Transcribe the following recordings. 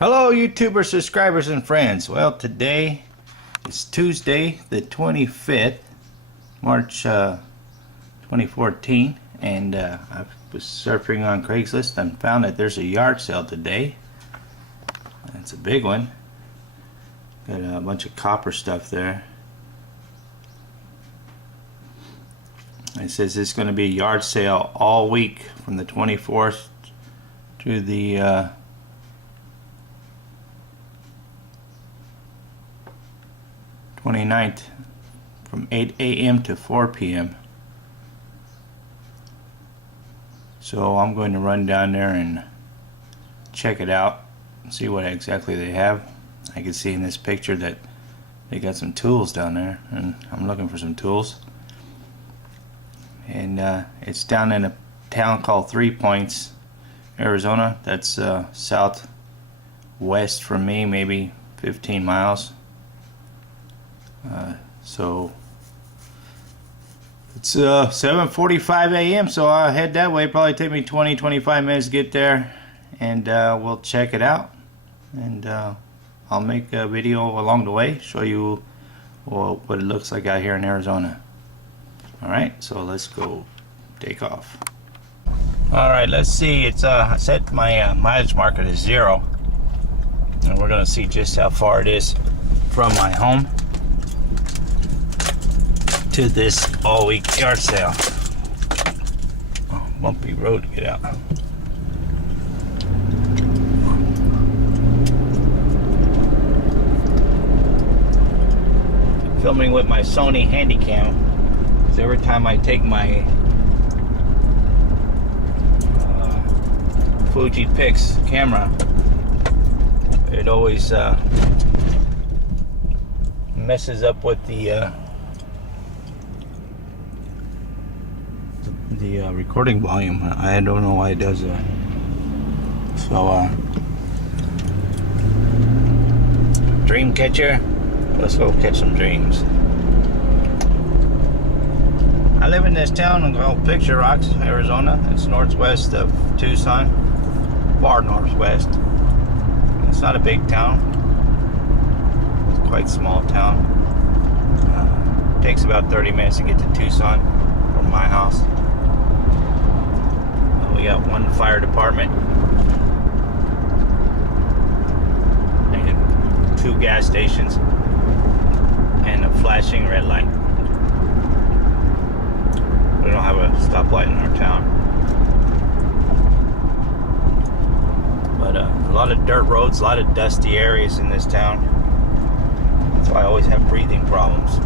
Hello YouTuber subscribers and friends. Well, today is Tuesday the 25th March 2014, and I was surfing on Craigslist and found that there's a yard sale today. It's a big one. Got a bunch of copper stuff there. It says it's going to be a yard sale all week from the 24th to the 29th, from 8 a.m. to 4 p.m. So I'm going to run down there and check it out, see what exactly they have. I can see in this picture that they got some tools down there, and I'm looking for some tools. And it's down in a town called 3 Points, Arizona. That's southwest from me, maybe 15 miles. So it's 7:45 a.m. so I'll head that way. Probably take me 20-25 minutes to get there, and we'll check it out, and I'll make a video along the way, show you what it looks like out here in Arizona. Alright, so let's go take off. Alright, let's see. It's I set my mileage marker to 0, and we're gonna see just how far it is from my home to this all-week yard sale. Oh, bumpy road to get out. Filming with my Sony Handycam, because every time I take my Fuji Pix camera, it always messes up with the recording volume. I don't know why it does that. So dream catcher, let's go catch some dreams. I live in this town called Picture Rocks, Arizona. It's northwest of Tucson, far northwest. It's not a big town. It's quite a small town. Takes about 30 minutes to get to Tucson from my house. We got one fire department and 2 gas stations and a flashing red light. We don't have a stoplight in our town, but a lot of dirt roads, a lot of dusty areas in this town. That's why I always have breathing problems.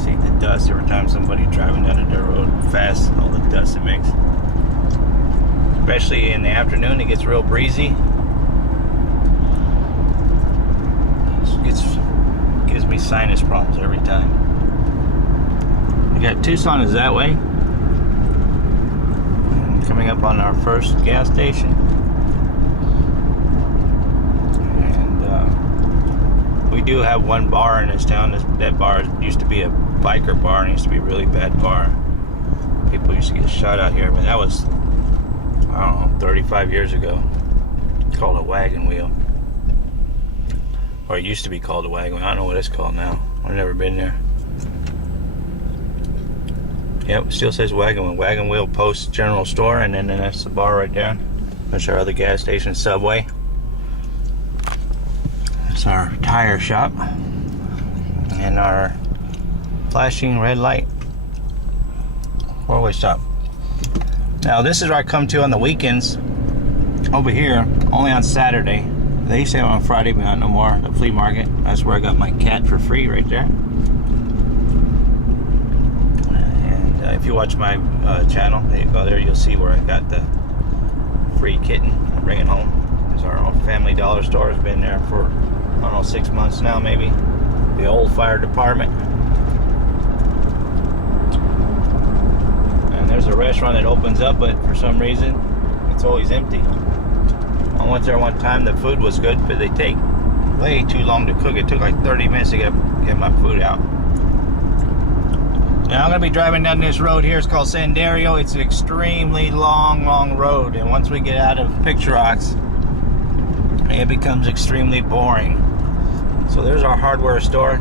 See the dust every time somebody driving down a dirt road fast, all the dust it makes. Especially in the afternoon, it gets real breezy. Gives me sinus problems every time. We got Tucson is that way. And coming up on our first gas station. And we do have one bar in this town. That bar used to be a biker bar, and it used to be a really bad bar. People used to get shot out here, but that was, I don't know, 35 years ago. It's called a wagon wheel. Or it used to be called a wagon wheel. I don't know what it's called now. I've never been there. Yep, it still says wagon wheel. Wagon wheel Post General Store, and then that's the bar right there. That's our other gas station, Subway. That's our tire shop. And our flashing red light. Four-way stop. Now this is where I come to on the weekends. Over here, only on Saturday. They used to have on Friday, but not no more. The flea market. That's where I got my cat for free right there. And if you watch my channel, you go there, you'll see where I got the free kitten. I bring it home. Because our own family dollar store has been there for, I don't know, 6 months now maybe. The old fire department. And there's a restaurant that opens up, but for some reason it's always empty. I went there one time, the food was good, but they take way too long to cook. It took like 30 minutes to get my food out. Now I'm going to be driving down this road here. It's called Sandario. It's an extremely long road, and once we get out of Picture Rocks, it becomes extremely boring. So there's our hardware store,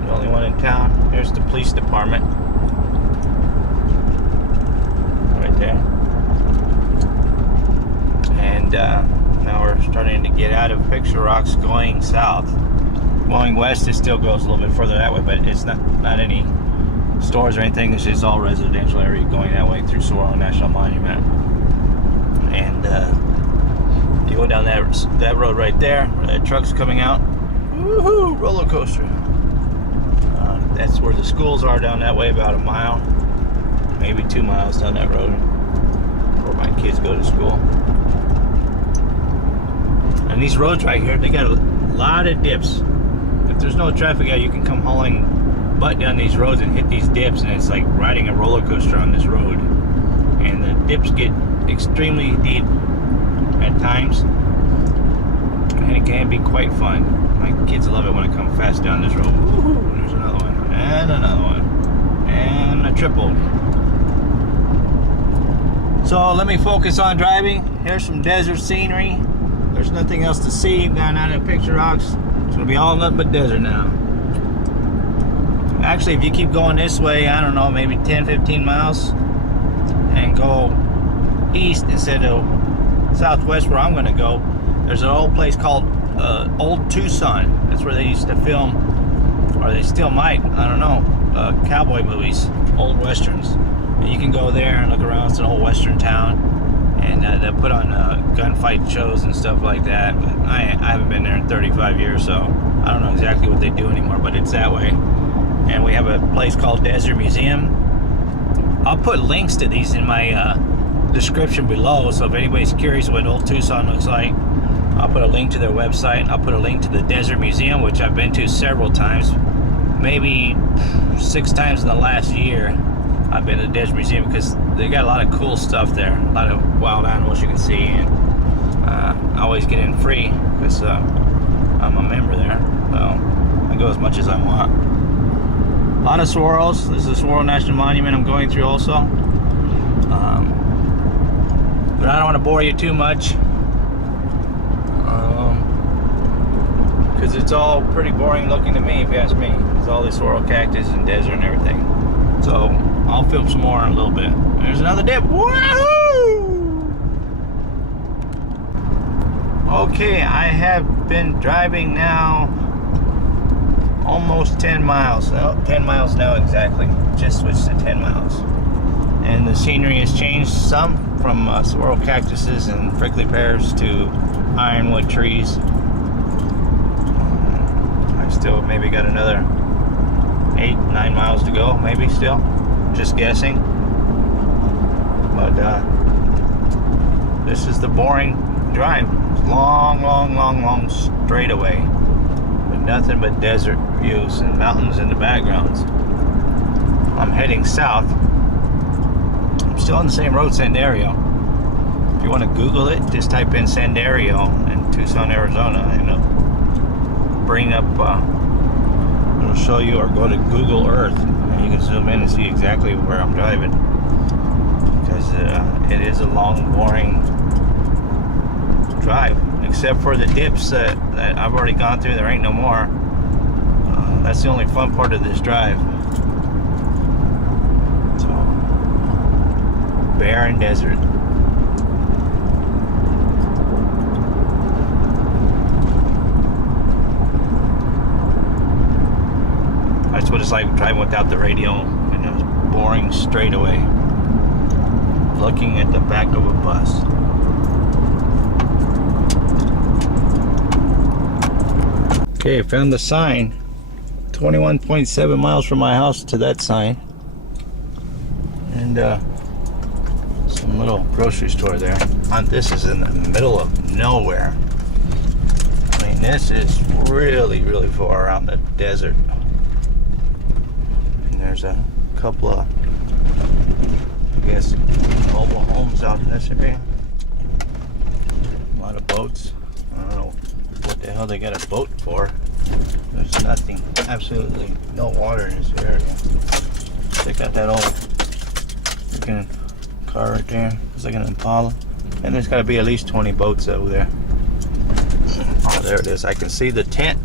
the only one in town. There's the police department right there. And now we're starting to get out of Picture Rocks, going south. Going west, it still goes a little bit further that way, but it's not any stores or anything. It's just all residential area going that way through Saguaro National Monument. And you go down that road right there, where that truck's coming out. Woohoo! Roller coaster. That's where the schools are down that way, about a mile, maybe 2 miles down that road, where my kids go to school. And these roads right here, they got a lot of dips. If there's no traffic out, you can come hauling butt down these roads and hit these dips, and it's like riding a roller coaster on this road. And the dips get extremely deep at times, and it can be quite fun. My kids love it when I come fast down this road. Woo-hoo, there's another one, and another one, and a triple. So let me focus on driving. Here's some desert scenery. There's nothing else to see down out of Picture Rocks. It's gonna be all nothing but desert now. Actually, if you keep going this way, I don't know, maybe 10-15 miles, and go east instead of southwest where I'm gonna go, there's an old place called Old Tucson. That's where they used to film, or they still might, I don't know, cowboy movies, old westerns. And you can go there and look around. It's an old western town. And they put on gunfight shows and stuff like that. But I haven't been there in 35 years, so I don't know exactly what they do anymore, but it's that way. And we have a place called Desert Museum. I'll put links to these in my description below, so if anybody's curious what Old Tucson looks like, I'll put a link to their website. I'll put a link to the Desert Museum, which I've been to several times, maybe 6 times in the last year. I've been to the Desert Museum because they got a lot of cool stuff there, a lot of wild animals you can see, and I always get in free because I'm a member there, so I go as much as I want. A lot of swirls. This is the Saguaro National Monument I'm going through also, but I don't want to bore you too much because it's all pretty boring looking to me, if you ask me. It's all these swirl cactus and desert and everything. So I'll film some more in a little bit. There's another dip. Woohoo! Okay, I have been driving now almost 10 miles. No, 10 miles now exactly. Just switched to 10 miles. And the scenery has changed some from swirl cactuses and prickly pears to ironwood trees. I still maybe got another 8-9 miles to go, maybe still. Just guessing. But this is the boring drive. Long straightaway with nothing but desert views and mountains in the backgrounds. I'm heading south. I'm still on the same road, Sandario. If you want to Google it, just type in Sandario in Tucson, Arizona, and it'll bring up, it'll show you, or go to Google Earth. You can zoom in and see exactly where I'm driving, because it is a long, boring drive, except for the dips that I've already gone through. There ain't no more. That's the only fun part of this drive. So, barren desert. That's what it's like driving without the radio in a boring straightaway, looking at the back of a bus. Okay, found the sign. 21.7 miles from my house to that sign. And some little grocery store there. This is in the middle of nowhere. I mean, this is really far out in the desert. There's a couple of, I guess, mobile homes out in this area. A lot of boats. I don't know what the hell they got a boat for. There's nothing, absolutely no water in this area. Check out that old freaking car right there. It's like an Impala. And there's got to be at least 20 boats over there. Oh, there it is. I can see the tent.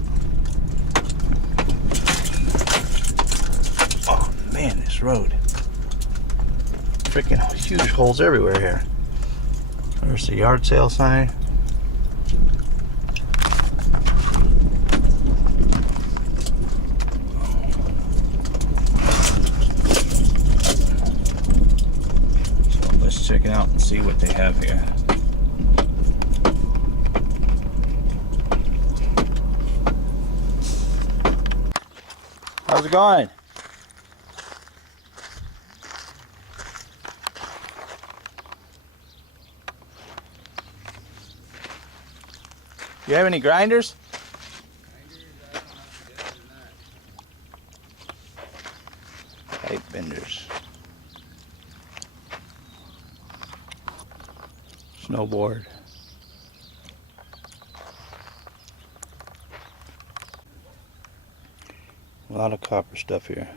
Oh man, this road. Freaking huge holes everywhere here. There's the yard sale sign. So let's check it out and see what they have here. How's it going? Do you have any grinders? Pipe benders. Snowboard. A lot of copper stuff here.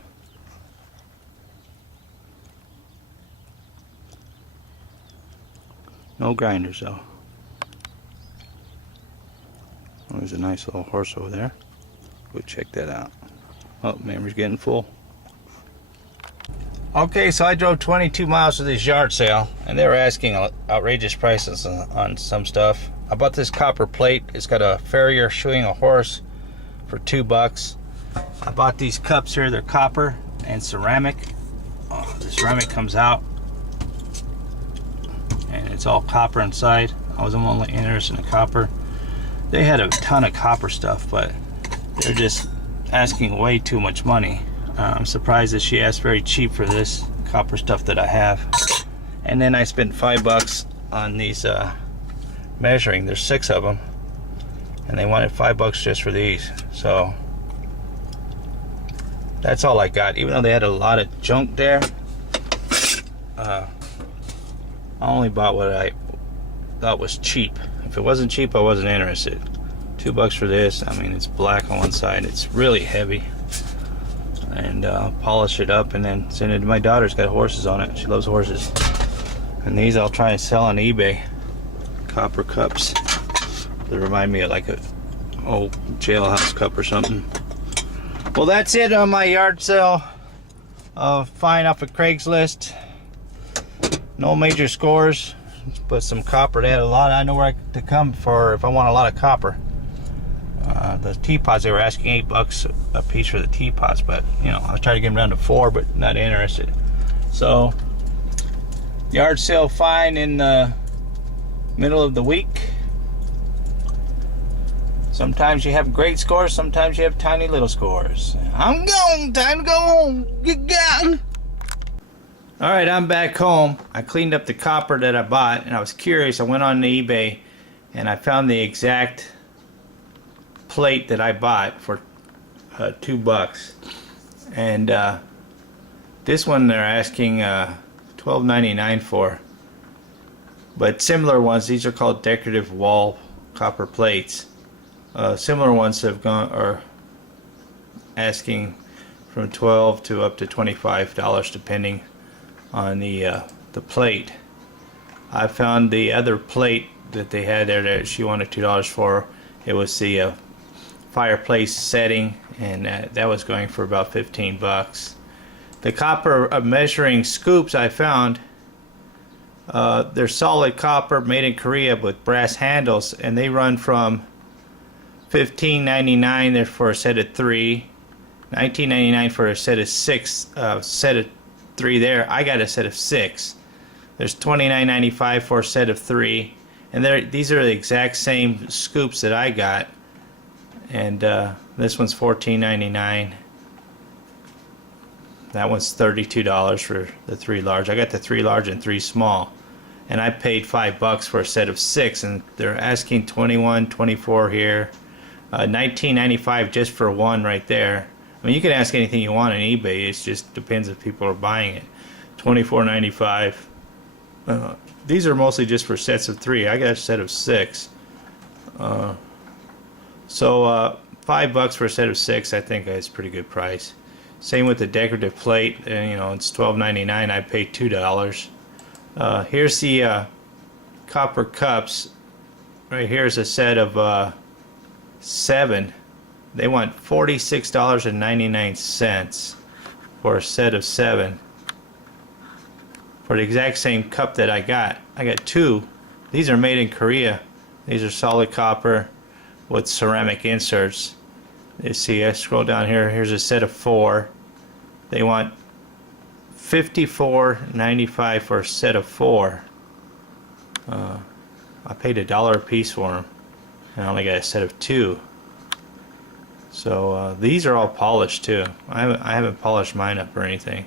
No grinders though. Oh, there's a nice little horse over there. Go check that out. Oh, memory's getting full. Okay, so I drove 22 miles to this yard sale, and they were asking outrageous prices on some stuff. I bought this copper plate. It's got a farrier shoeing a horse for $2. I bought these cups here. They're copper and ceramic. Oh, the ceramic comes out, and it's all copper inside. I was only interested in copper. They had a ton of copper stuff, but they're just asking way too much money. I'm surprised that she asked very cheap for this copper stuff that I have. And then I spent $5 on these measuring. There's 6 of them, and they wanted $5 just for these. So that's all I got. Even though they had a lot of junk there, I only bought what I thought was cheap. If it wasn't cheap, I wasn't interested. $2 for this. I mean, it's black on one side. It's really heavy. And polish it up and then send it to my daughter. It's got horses on it. She loves horses. And these I'll try and sell on eBay. Copper cups. They remind me of like a old jailhouse cup or something. Well, that's it on my yard sale. Fine off of Craigslist. No major scores. But some copper. They had a lot. I know where to come for if I want a lot of copper. The teapots, they were asking $8 a piece for the teapots, but you know, I was trying to get them down to 4, but not interested. So yard sale fine in the middle of the week. Sometimes you have great scores, sometimes you have tiny little scores. I'm gone, time to go home. Get gone. Alright, I'm back home. I cleaned up the copper that I bought, and I was curious. I went on eBay and I found the exact plate that I bought for $2. And this one they're asking $12.99 for. But similar ones, these are called decorative wall copper plates. Similar ones have gone are asking from $12 to up to $25 depending on the plate. I found the other plate that they had there that she wanted $2 for. It was the fireplace setting, and that was going for about $15. The copper measuring scoops I found, they're solid copper made in Korea with brass handles, and they run from $15.99 there for a set of 3, $19.99 for a set of 6, set of 3 there. I got a set of 6. There's $29.95 for a set of 3, and these are the exact same scoops that I got. And this one's $14.99. That one's $32 for the 3 large. I got the 3 large and 3 small, and I paid $5 for a set of 6, and they're asking $21, $24 here, $19.95 just for one right there. I mean, you can ask anything you want on eBay. It just depends if people are buying it. $24.95. These are mostly just for sets of 3. I got a set of 6. $5 for a set of 6. I think is a pretty good price. Same with the decorative plate, and you know, it's $12.99. I paid $2. Here's the copper cups. Right here is a set of 7. They want $46.99 for a set of 7 for the exact same cup that I got. I got 2. These are made in Korea. These are solid copper with ceramic inserts. You see, I scroll down here. Here's a set of 4. They want $54.95 for a set of 4. I paid $1 a piece for them, and I only got a set of 2. So these are all polished too. I haven't polished mine up or anything.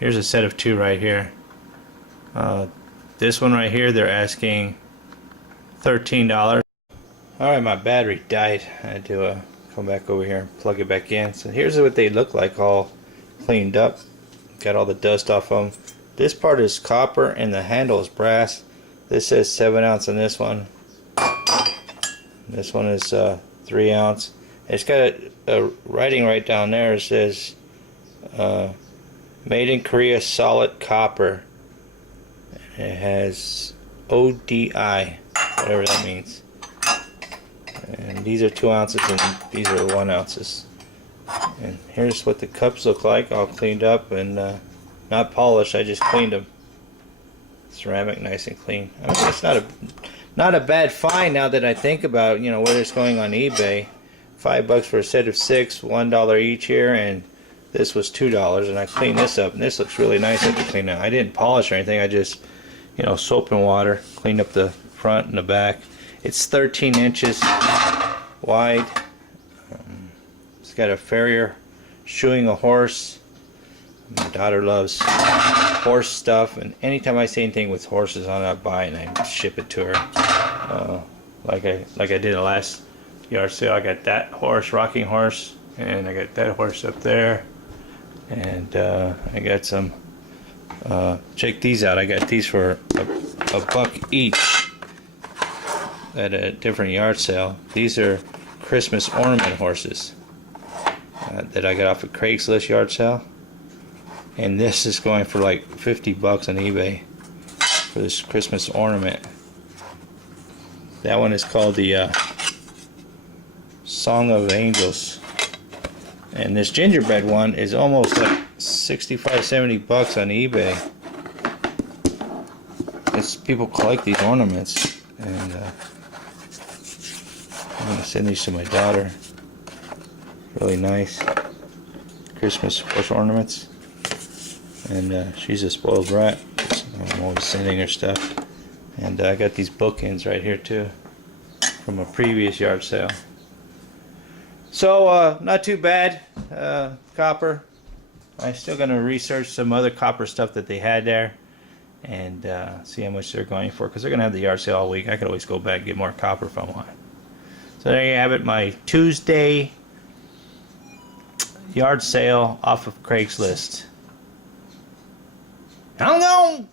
Here's a set of 2 right here. This one right here, they're asking $13. Alright, my battery died. I had to come back over here and plug it back in. So here's what they look like, all cleaned up. Got all the dust off them. This part is copper and the handle is brass. This says 7 ounce on this one. This one is 3 ounce. It's got a writing right down there. It says made in Korea, solid copper. It has ODI, whatever that means. And these are 2 ounces and these are 1 ounces. And here's what the cups look like, all cleaned up and not polished. I just cleaned them. Ceramic, nice and clean. I mean, it's not a bad find now that I think about, you know, where it's going on eBay. $5 for a set of 6, $1 each here, and this was $2. And I cleaned this up, and this looks really nice after cleaning it. I didn't polish or anything. I just, you know, soap and water, cleaned up the front and the back. It's 13 inches wide. It's got a farrier shoeing a horse. My daughter loves horse stuff, and anytime I see anything with horses on it, I buy it and I ship it to her. Like I did the last yard sale. I got that horse, rocking horse, and I got that horse up there, and I got some. Check these out. I got these for a buck each at a different yard sale. These are Christmas ornament horses that I got off a Craigslist yard sale. And this is going for like $50 on eBay for this Christmas ornament. That one is called the Song of Angels. And this gingerbread one is almost like $65-70 on eBay. It's, people collect these ornaments, and I'm gonna send these to my daughter. Really nice Christmas horse ornaments. And she's a spoiled brat. I'm always sending her stuff. And I got these bookends right here too from a previous yard sale. So not too bad. Copper. I'm still going to research some other copper stuff that they had there and see how much they're going for, because they're going to have the yard sale all week. I could always go back and get more copper if I want. So there you have it, my Tuesday yard sale off of Craigslist. I'm gone!